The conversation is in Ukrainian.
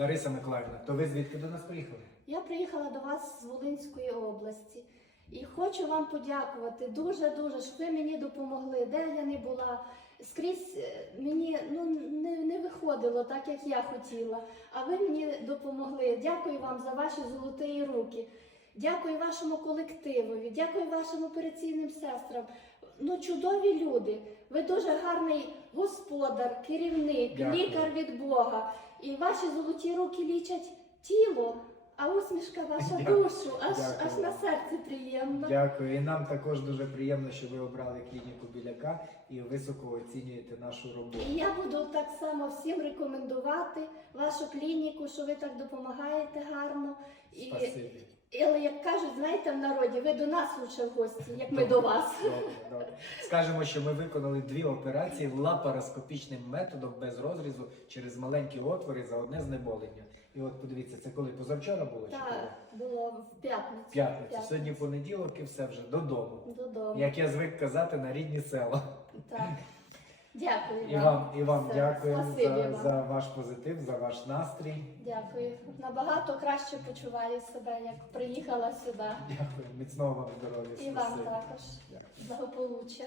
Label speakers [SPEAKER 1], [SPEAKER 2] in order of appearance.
[SPEAKER 1] Лариса Миколаївна, то ви звідки до нас приїхали?
[SPEAKER 2] Я приїхала до вас з Волинської області і хочу вам подякувати дуже дуже, що ви мені допомогли, де я не була. Скрізь е, мені ну не, не виходило так, як я хотіла. А ви мені допомогли. Дякую вам за ваші золоті руки. Дякую вашому колективові, дякую вашим операційним сестрам. Ну, чудові люди. Ви дуже гарний господар, керівник,
[SPEAKER 1] Дякую.
[SPEAKER 2] лікар від Бога. І ваші золоті руки лічать тіло, а усмішка ваша
[SPEAKER 1] Дякую.
[SPEAKER 2] душу, аж,
[SPEAKER 1] Дякую.
[SPEAKER 2] аж на серці приємно.
[SPEAKER 1] Дякую. І нам також дуже приємно, що ви обрали клініку Біляка і високо оцінюєте нашу роботу.
[SPEAKER 2] І я буду так само всім рекомендувати вашу клініку, що ви так допомагаєте гарно. І,
[SPEAKER 1] Спасибі.
[SPEAKER 2] Але як кажуть, знаєте, в народі, ви до нас лучше в гості, як ми до вас.
[SPEAKER 1] Добре, добре. Скажемо, що ми виконали дві операції лапароскопічним методом без розрізу через маленькі отвори за одне знеболення. І от подивіться, це коли позавчора було чи коли?
[SPEAKER 2] Так, було в п'ятницю.
[SPEAKER 1] П'ятницю. Сьогодні понеділок і все вже додому.
[SPEAKER 2] Додому.
[SPEAKER 1] Як я звик казати на рідні села.
[SPEAKER 2] Так. Дякую
[SPEAKER 1] І вам, і вам дякую
[SPEAKER 2] Спасибі
[SPEAKER 1] за,
[SPEAKER 2] вам.
[SPEAKER 1] за ваш позитив, за ваш настрій.
[SPEAKER 2] Дякую. Набагато краще почуваю себе, як приїхала сюди.
[SPEAKER 1] Дякую. Міцного вам здоров'я.
[SPEAKER 2] І вам
[SPEAKER 1] Спасибі.
[SPEAKER 2] також.
[SPEAKER 1] Дякую.
[SPEAKER 2] Благополуччя.